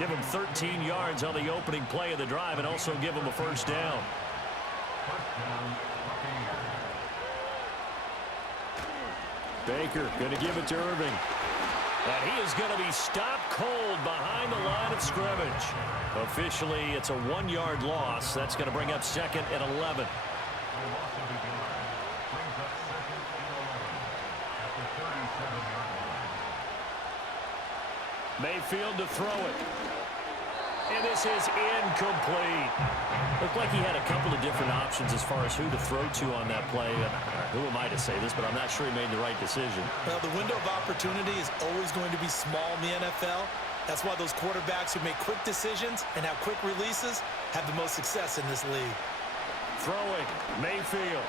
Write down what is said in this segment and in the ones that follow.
Give him 13 yards on the opening play of the drive and also give him a first down. Baker going to give it to Irving. And he is going to be stopped cold behind the line of scrimmage. Officially, it's a 1-yard loss. That's going to bring up second and 11. Mayfield to throw it. And this is incomplete. Looked like he had a couple of different options as far as who to throw to on that play. Who am I to say this, but I'm not sure he made the right decision. Well, the window of opportunity is always going to be small in the NFL. That's why those quarterbacks who make quick decisions and have quick releases have the most success in this league. Throwing, Mayfield.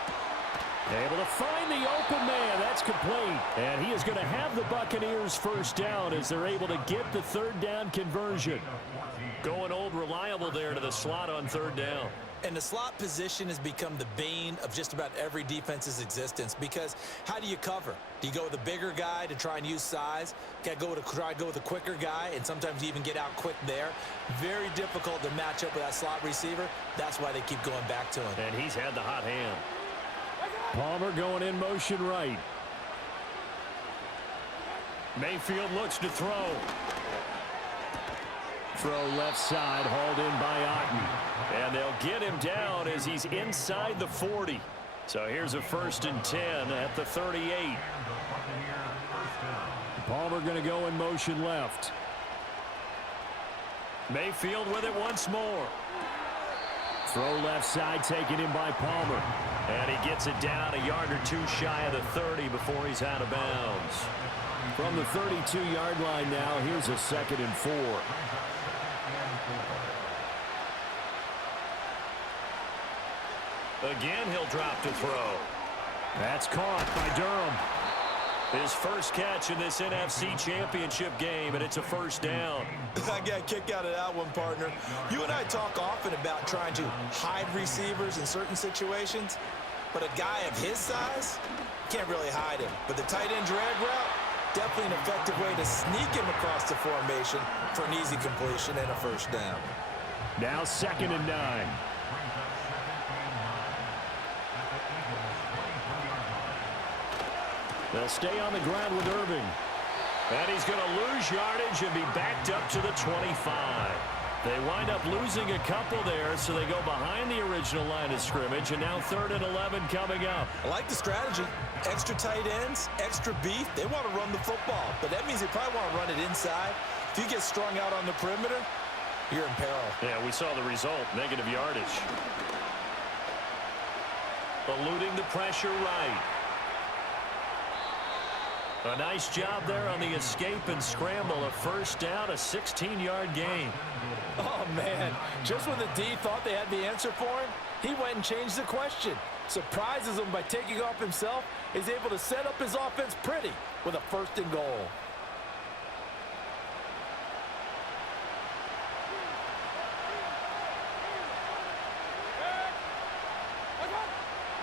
Able to find the open man. That's complete. And he is going to have the Buccaneers first down as they're able to get the third down conversion. Going old reliable there to the slot on third down. And the slot position has become the bane of just about every defense's existence, because how do you cover? Do you go with a bigger guy to try and use size? Got to try to go with a quicker guy, and sometimes you even get out quick there. Very difficult to match up with that slot receiver. That's why they keep going back to him. And he's had the hot hand. Palmer going in motion right. Mayfield looks to throw. Throw left side, hauled in by Otten. And they'll get him down as he's inside the 40. So here's a 1st and 10 at the 38. Palmer going to go in motion left. Mayfield with it once more. Throw left side, taken in by Palmer. And he gets it down a yard or two shy of the 30 before he's out of bounds. From the 32-yard line now, here's a 2nd and 4. Again, he'll drop to throw. That's caught by Durham. His first catch in this NFC Championship game, and it's a first down. I got a kick out of that one, partner. You and I talk often about trying to hide receivers in certain situations, but a guy of his size can't really hide him. But the tight end drag route, definitely an effective way to sneak him across the formation for an easy completion and a first down. Now 2nd and 9. They'll stay on the ground with Irving. And he's going to lose yardage and be backed up to the 25. They wind up losing a couple there, so they go behind the original line of scrimmage, and now 3rd and 11 coming up. I like the strategy. Extra tight ends, extra beef. They want to run the football, but that means they probably want to run it inside. If you get strung out on the perimeter, you're in peril. Yeah, we saw the result, negative yardage. Eluding the pressure right. A nice job there on the escape and scramble. A first down, a 16-yard gain. Oh, man. Just when the D thought they had the answer for him, he went and changed the question. Surprises him by taking off himself. Is able to set up his offense pretty with a 1st and goal.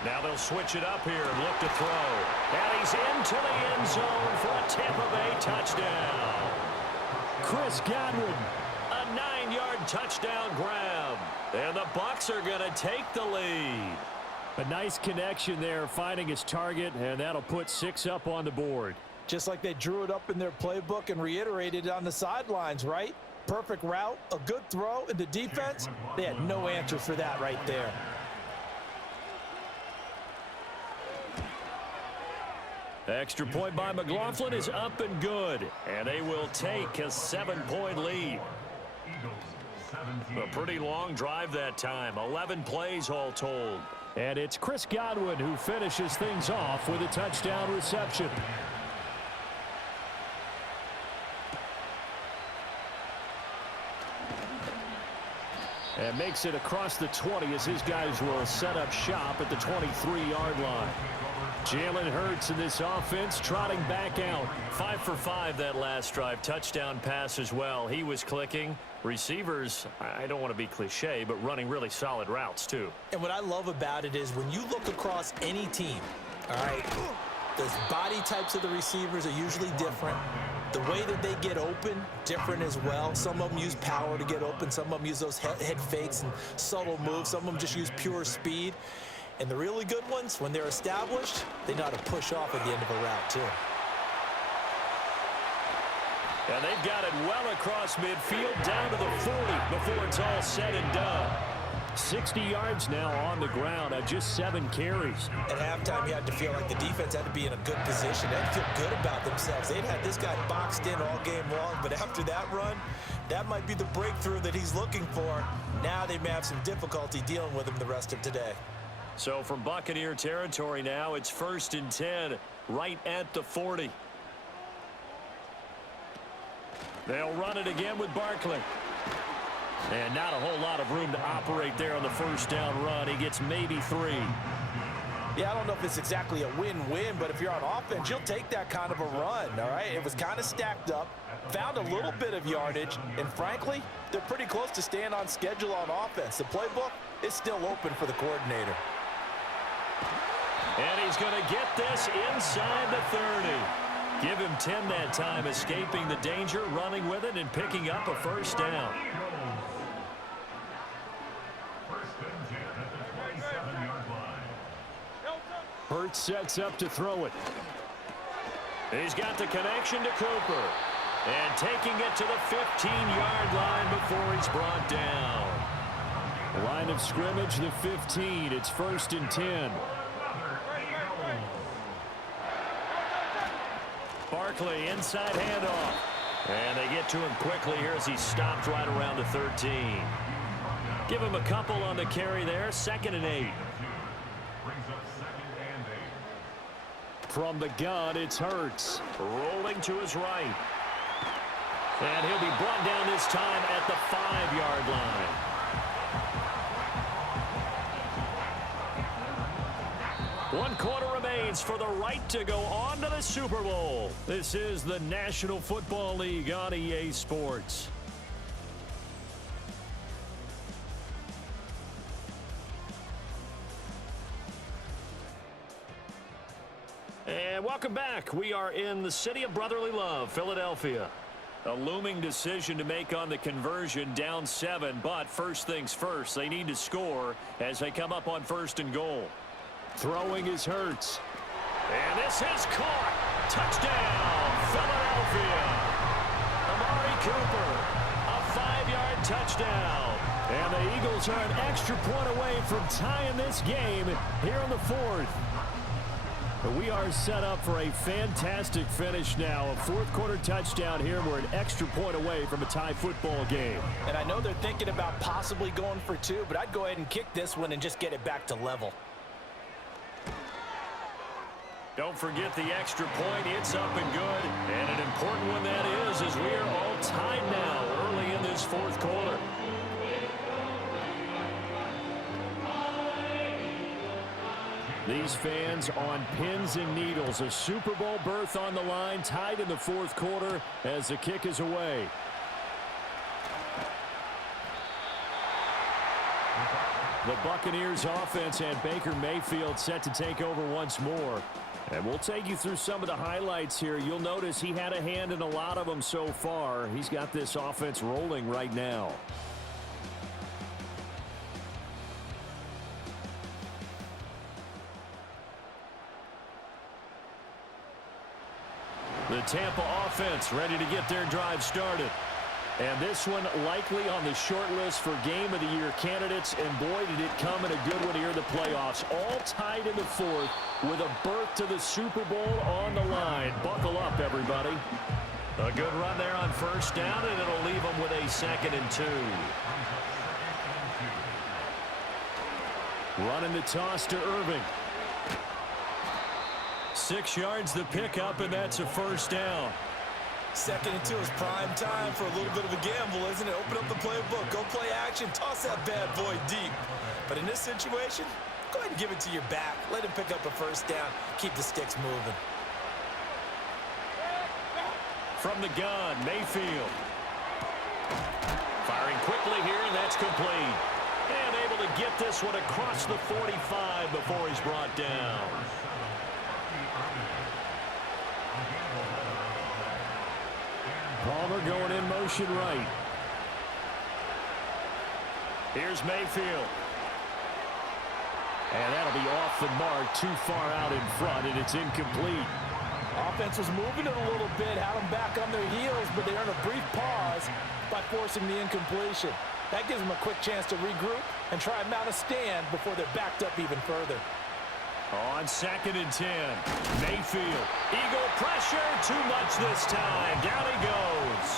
Now they'll switch it up here and look to throw. And he's into the end zone for a Tampa Bay touchdown. Chris Godwin, a 9-yard touchdown grab. And the Bucs are going to take the lead. A nice connection there, finding his target, and that'll put 6 up on the board. Just like they drew it up in their playbook and reiterated it on the sidelines, right? Perfect route, a good throw, and the defense, they had no answer for that right there. Extra point by McLaughlin is up and good, and they will take a 7-point lead. A pretty long drive that time, 11 plays all told. And it's Chris Godwin who finishes things off with a touchdown reception. And makes it across the 20 as his guys will set up shop at the 23-yard line. Jalen Hurts in this offense trotting back out. 5 for 5 that last drive. Touchdown pass as well. He was clicking. Receivers, I don't want to be cliche, but running really solid routes too. And what I love about it is when you look across any team, all right, the body types of the receivers are usually different. The way that they get open, different as well. Some of them use power to get open. Some of them use those head fakes and subtle moves. Some of them just use pure speed. And the really good ones, when they're established, they know how to push off at the end of a route, too. And they've got it well across midfield down to the 40 before it's all said and done. 60 yards now on the ground at just 7 carries. At halftime, you had to feel like the defense had to be in a good position. They had to feel good about themselves. They'd had this guy boxed in all game long, but after that run, that might be the breakthrough that he's looking for. Now they may have some difficulty dealing with him the rest of today. So from Buccaneer territory now, it's 1st and 10, right at the 40. They'll run it again with Barkley. And not a whole lot of room to operate there on the first down run. He gets maybe 3. Yeah, I don't know if it's exactly a win-win, but if you're on offense, you'll take that kind of a run, all right? It was kind of stacked up, found a little bit of yardage, and frankly, they're pretty close to staying on schedule on offense. The playbook is still open for the coordinator. And he's going to get this inside the 30. Give him 10 that time, escaping the danger, running with it, and picking up a first down. Hurts sets up to throw it. He's got the connection to Cooper. And taking it to the 15-yard line before he's brought down. Line of scrimmage, the 15. It's 1st and 10. Barkley, inside handoff. And they get to him quickly here as he stopped right around the 13. Give him a couple on the carry there. 2nd and 8. From the gun, it's Hurts. Rolling to his right. And he'll be brought down this time at the 5-yard line. One quarter remains for the right to go on to the Super Bowl. This is the National Football League on EA Sports. And welcome back. We are in the city of brotherly love, Philadelphia. A looming decision to make on the conversion, down 7, but first things first, they need to score as they come up on 1st and goal. Throwing is Hurts. And this is caught. Touchdown, Philadelphia. Amari Cooper, a 5-yard touchdown. And the Eagles are an extra point away from tying this game here in the 4th. We are set up for a fantastic finish now. A 4th quarter touchdown here. We're an extra point away from a tie football game. And I know they're thinking about possibly going for 2, but I'd go ahead and kick this one and just get it back to level. Don't forget the extra point. It's up and good. And an important one that is, as we are all tied now early in this 4th quarter. These fans on pins and needles. A Super Bowl berth on the line, tied in the 4th quarter as the kick is away. The Buccaneers offense and Baker Mayfield set to take over once more. And we'll take you through some of the highlights here. You'll notice he had a hand in a lot of them so far. He's got this offense rolling right now. The Tampa offense ready to get their drive started. And this one likely on the short list for Game of the Year candidates. And boy, did it come in a good one here in the playoffs. All tied in the 4th with a berth to the Super Bowl on the line. Buckle up, everybody. A good run there on 1st down, and it'll leave them with a 2nd and 2. Running the toss to Irving. 6 yards the pickup, and that's a 1st down. 2nd and 2 is prime time for a little bit of a gamble, isn't it? Open up the playbook, go play action, toss that bad boy deep. But in this situation, go ahead and give it to your back. Let him pick up a 1st down, keep the sticks moving. From the gun, Mayfield. Firing quickly here, and that's complete. And able to get this one across the 45 before he's brought down. Palmer going in motion right. Here's Mayfield. And that'll be off the mark, too far out in front, and it's incomplete. Offense was moving it a little bit, had them back on their heels, but they earned a brief pause by forcing the incompletion. That gives them a quick chance to regroup and try and mount a stand before they're backed up even further. On 2nd and 10, Mayfield. Eagle pressure, too much this time. Down he goes.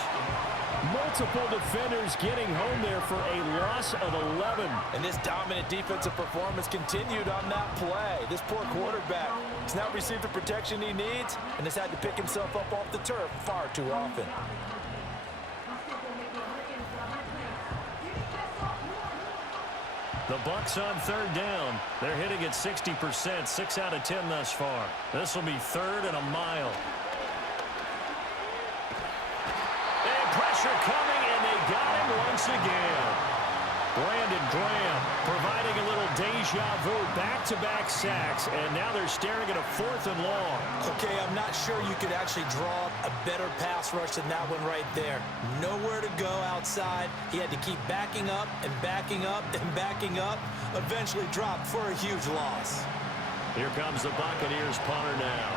Multiple defenders getting home there for a loss of 11. And this dominant defensive performance continued on that play. This poor quarterback has not received the protection he needs and has had to pick himself up off the turf far too often. The Bucs on 3rd down. They're hitting at 60%, 6 out of 10 thus far. This will be 3rd and a mile. And pressure coming, and they got him once again. Brandon Graham providing a little deja vu, back-to-back sacks, and now they're staring at a 4th and long. Okay, I'm not sure you could actually draw a better pass rush than that one right there. Nowhere to go outside. He had to keep backing up and backing up and backing up. Eventually dropped for a huge loss. Here comes the Buccaneers punter now,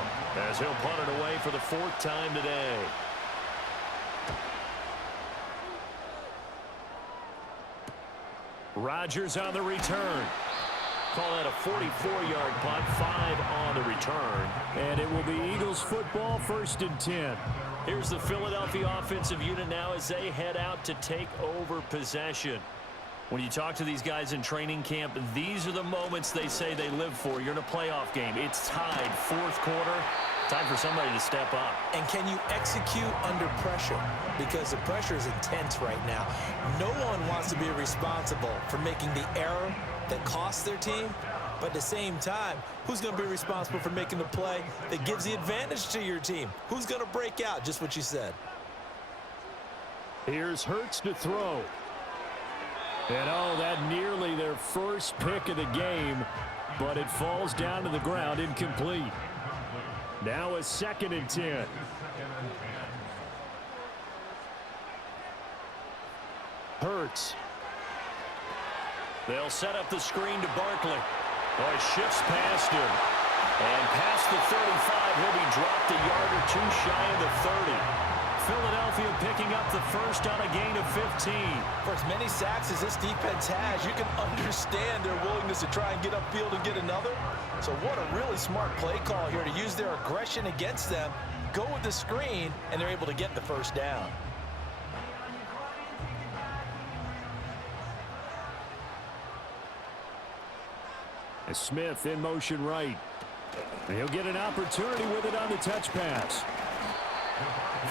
as he'll punt it away for the 4th time today. Rodgers on the return. Call that a 44-yard punt, 5 on the return. And it will be Eagles football, 1st and 10. Here's the Philadelphia offensive unit now as they head out to take over possession. When you talk to these guys in training camp, these are the moments they say they live for. You're in a playoff game. It's tied, 4th quarter. Time for somebody to step up. And can you execute under pressure? Because the pressure is intense right now. No one wants to be responsible for making the error that costs their team. But at the same time, who's going to be responsible for making the play that gives the advantage to your team? Who's going to break out? Just what you said. Here's Hurts to throw. And oh, that nearly their first pick of the game, but it falls down to the ground, incomplete. Now a 2nd and 10. Hurts. They'll set up the screen to Barkley. Oh, he shifts past him. And past the 35, he'll be dropped a yard or two shy of the 30. Philadelphia picking up the first on a gain of 15. For as many sacks as this defense has, you can understand their willingness to try and get upfield and get another. So what a really smart play call here to use their aggression against them, go with the screen, and they're able to get the first down. And Smith in motion right. And he'll get an opportunity with it on the touch pass.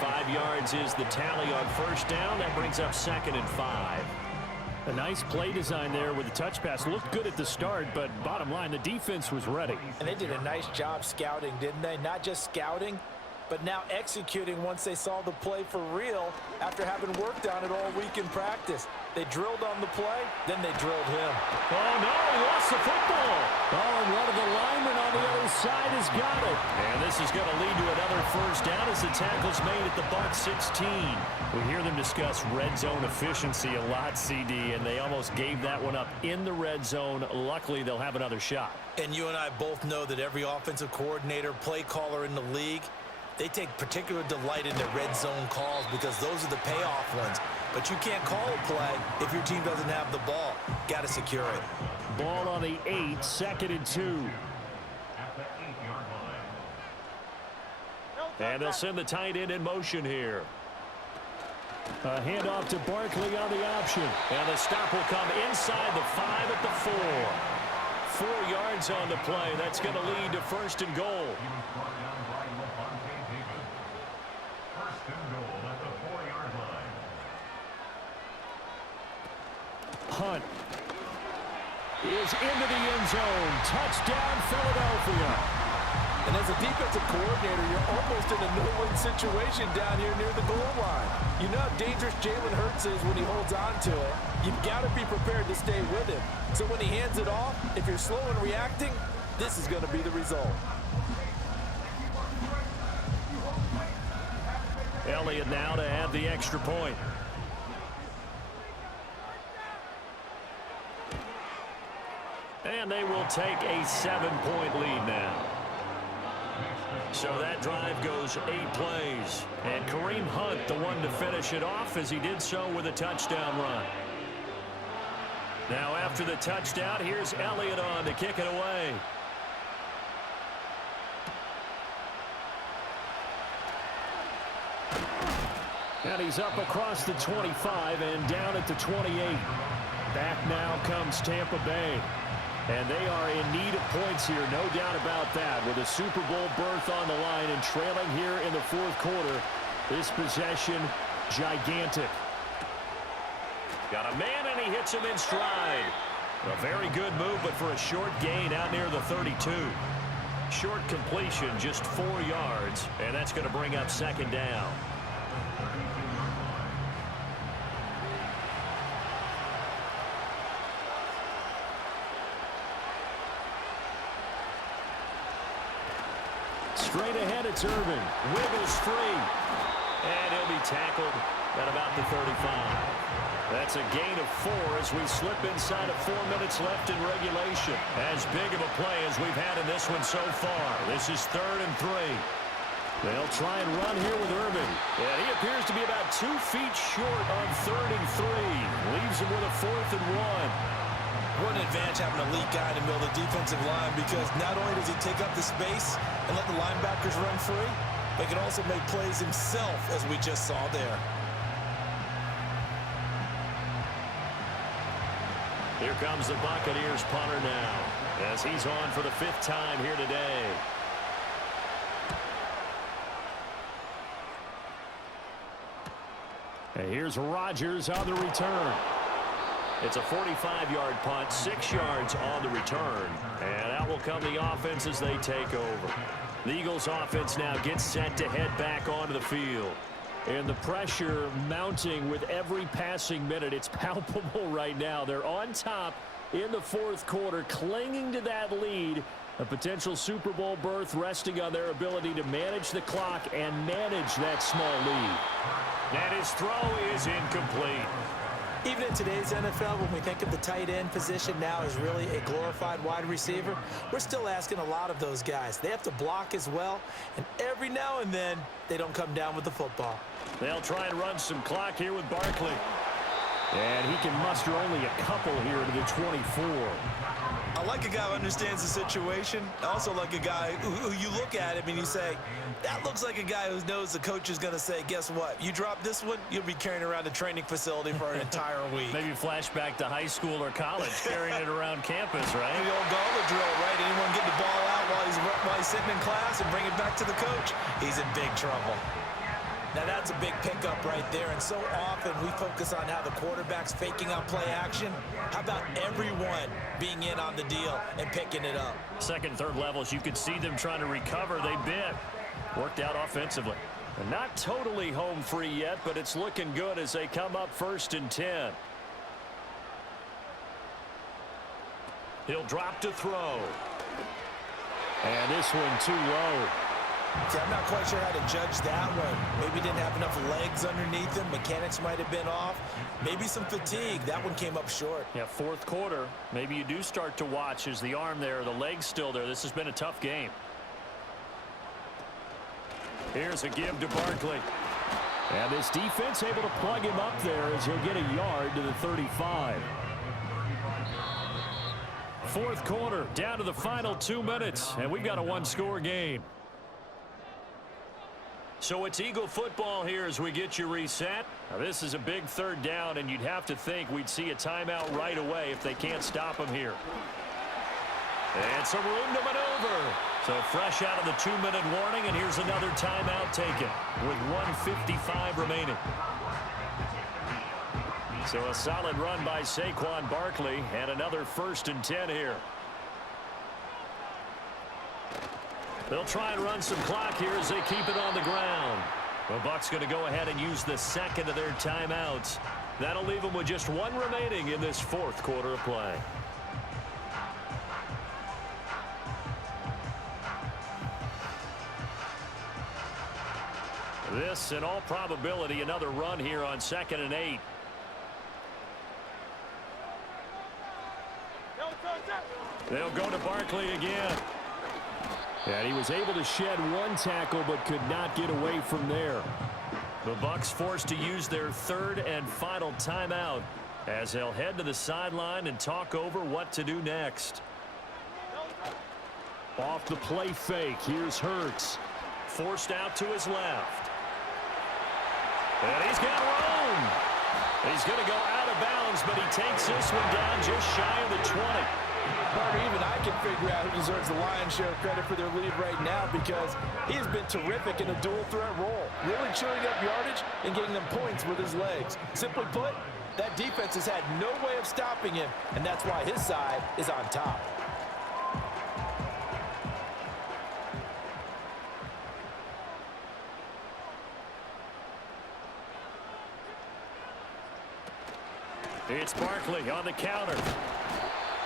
5 yards is the tally on 1st down. That brings up 2nd and 5. A nice play design there with the touch pass. Looked good at the start, but bottom line, the defense was ready. And they did a nice job scouting, didn't they? Not just scouting, but now executing once they saw the play for real after having worked on it all week in practice. They drilled on the play, then they drilled him. Oh, no, he lost the football. Oh, and one of the linemen on the other side has got it. And this is going to lead to another first down as the tackle's made at the Bucs 16. We hear them discuss red zone efficiency a lot, CD, and they almost gave that one up in the red zone. Luckily, they'll have another shot. And you and I both know that every offensive coordinator, play caller in the league, they take particular delight in their red zone calls because those are the payoff ones. But you can't call a play if your team doesn't have the ball. Got to secure it. Ball on the 8, 2nd and 2. And they'll send the tight end in motion here. A handoff to Barkley on the option. And the stop will come inside the 5 at the 4. 4 yards on the play. That's going to lead to 1st and goal. Hunt is into the end zone. Touchdown, Philadelphia. And as a defensive coordinator, you're almost in a no-win situation down here near the goal line. You know how dangerous Jalen Hurts is when he holds on to it. You've got to be prepared to stay with him. So when he hands it off, if you're slow in reacting, this is going to be the result. They'll Elliott now to add the extra point. And they will take a 7-point lead now. So that drive goes 8 plays. And Kareem Hunt, the one to finish it off, as he did so with a touchdown run. Now after the touchdown, here's Elliott on to kick it away. And he's up across the 25 and down at the 28. Back now comes Tampa Bay. And they are in need of points here, no doubt about that. With a Super Bowl berth on the line and trailing here in the fourth quarter, this possession gigantic. Got a man, and he hits him in stride. A very good move, but for a short gain out near the 32. Short completion, just 4 yards, and that's going to bring up second down. Straight ahead, it's Irvin. Wiggles free. And he'll be tackled at about the 35. That's a gain of 4 as we slip inside of 4 minutes left in regulation. As big of a play as we've had in this one so far. This is 3rd and 3. They'll try and run here with Irvin. And he appears to be about 2 feet short on 3rd and 3. Leaves him with a 4th and 1. What an advantage having a elite guy in the middle of the defensive line, because not only does he take up the space and let the linebackers run free, but he can also make plays himself, as we just saw there. Here comes the Buccaneers punter now, as he's on for the 5th time here today. And here's Rodgers on the return. It's a 45-yard punt, 6 yards on the return. And that will come the offense as they take over. The Eagles offense now gets set to head back onto the field. And the pressure mounting with every passing minute. It's palpable right now. They're on top in the fourth quarter, clinging to that lead. A potential Super Bowl berth resting on their ability to manage the clock and manage that small lead. And his throw is incomplete. Even in today's NFL, when we think of the tight end position now as really a glorified wide receiver, we're still asking a lot of those guys. They have to block as well, and every now and then, they don't come down with the football. They'll try and run some clock here with Barkley. And he can muster only a couple here to the 24. I like a guy who understands the situation. I also like a guy who you look at him and you say, that looks like a guy who knows the coach is going to say, guess what? You drop this one, you'll be carrying around a training facility for an entire week. Maybe flashback to high school or college, carrying it around campus, right? The old gauntlet drill, right? Anyone get the ball out while he's sitting in class and bring it back to the coach? He's in big trouble. Now that's a big pickup right there, and so often we focus on how the quarterback's faking out play action. How about everyone being in on the deal and picking it up? Second, third levels, you could see them trying to recover. They bit. Worked out offensively. And not totally home free yet, but it's looking good as they come up 1st and 10. He'll drop to throw. And this one too low. See, I'm not quite sure how to judge that one. Maybe didn't have enough legs underneath him. Mechanics might have been off. Maybe some fatigue. That one came up short. Yeah, fourth quarter. Maybe you do start to watch. Is the arm there, the leg's still there? This has been a tough game. Here's a give to Barkley. And this defense able to plug him up there as he'll get a yard to the 35. Fourth quarter, down to the final 2 minutes, and we've got a one-score game. So it's Eagle football here as we get you reset. Now this is a big third down, and you'd have to think we'd see a timeout right away if they can't stop him here. And some room to maneuver. So fresh out of the 2-minute warning, and here's another timeout taken with 1:55 remaining. So a solid run by Saquon Barkley, and another 1st and 10 here. They'll try and run some clock here as they keep it on the ground. The Bucs going to go ahead and use the second of their timeouts. That'll leave them with just one remaining in this fourth quarter of play. This, in all probability, another run here on 2nd and 8. They'll go to Barkley again. And he was able to shed one tackle but could not get away from there. The Bucs forced to use their 3rd and final timeout as they'll head to the sideline and talk over what to do next. Off the play fake, here's Hurts. Forced out to his left. And he's got room. He's going to go out of bounds, but he takes this one down just shy of the 20. Partner, even I can figure out who deserves the lion's share of credit for their lead right now because he has been terrific in a dual threat role, really chewing up yardage and getting them points with his legs. Simply put, that defense has had no way of stopping him, and that's why his side is on top. It's Barkley on the counter.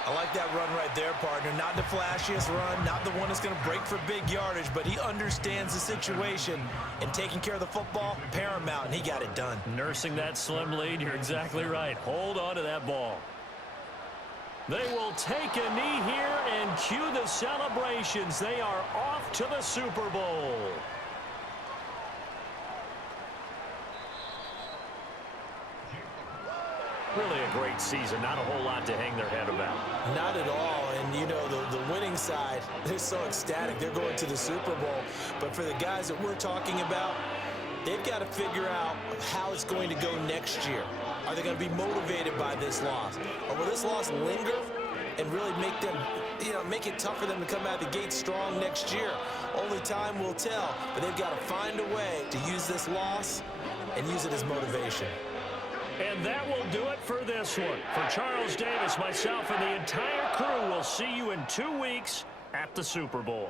I like that run right there, partner. Not the flashiest run, not the one that's going to break for big yardage, but he understands the situation, and taking care of the football, paramount, and he got it done. Nursing that slim lead, you're exactly right. Hold on to that ball. They will take a knee here and cue the celebrations. They are off to the Super Bowl. Really a great season. Not a whole lot to hang their head about. Not at all. And, you know, the winning side, they're so ecstatic. They're going to the Super Bowl. But for the guys that we're talking about, they've got to figure out how it's going to go next year. Are they going to be motivated by this loss? Or will this loss linger and really make them, make it tough for them to come out of the gate strong next year? Only time will tell. But they've got to find a way to use this loss and use it as motivation. And that will do it for this one. For Charles Davis, myself, and the entire crew, we'll see you in 2 weeks at the Super Bowl.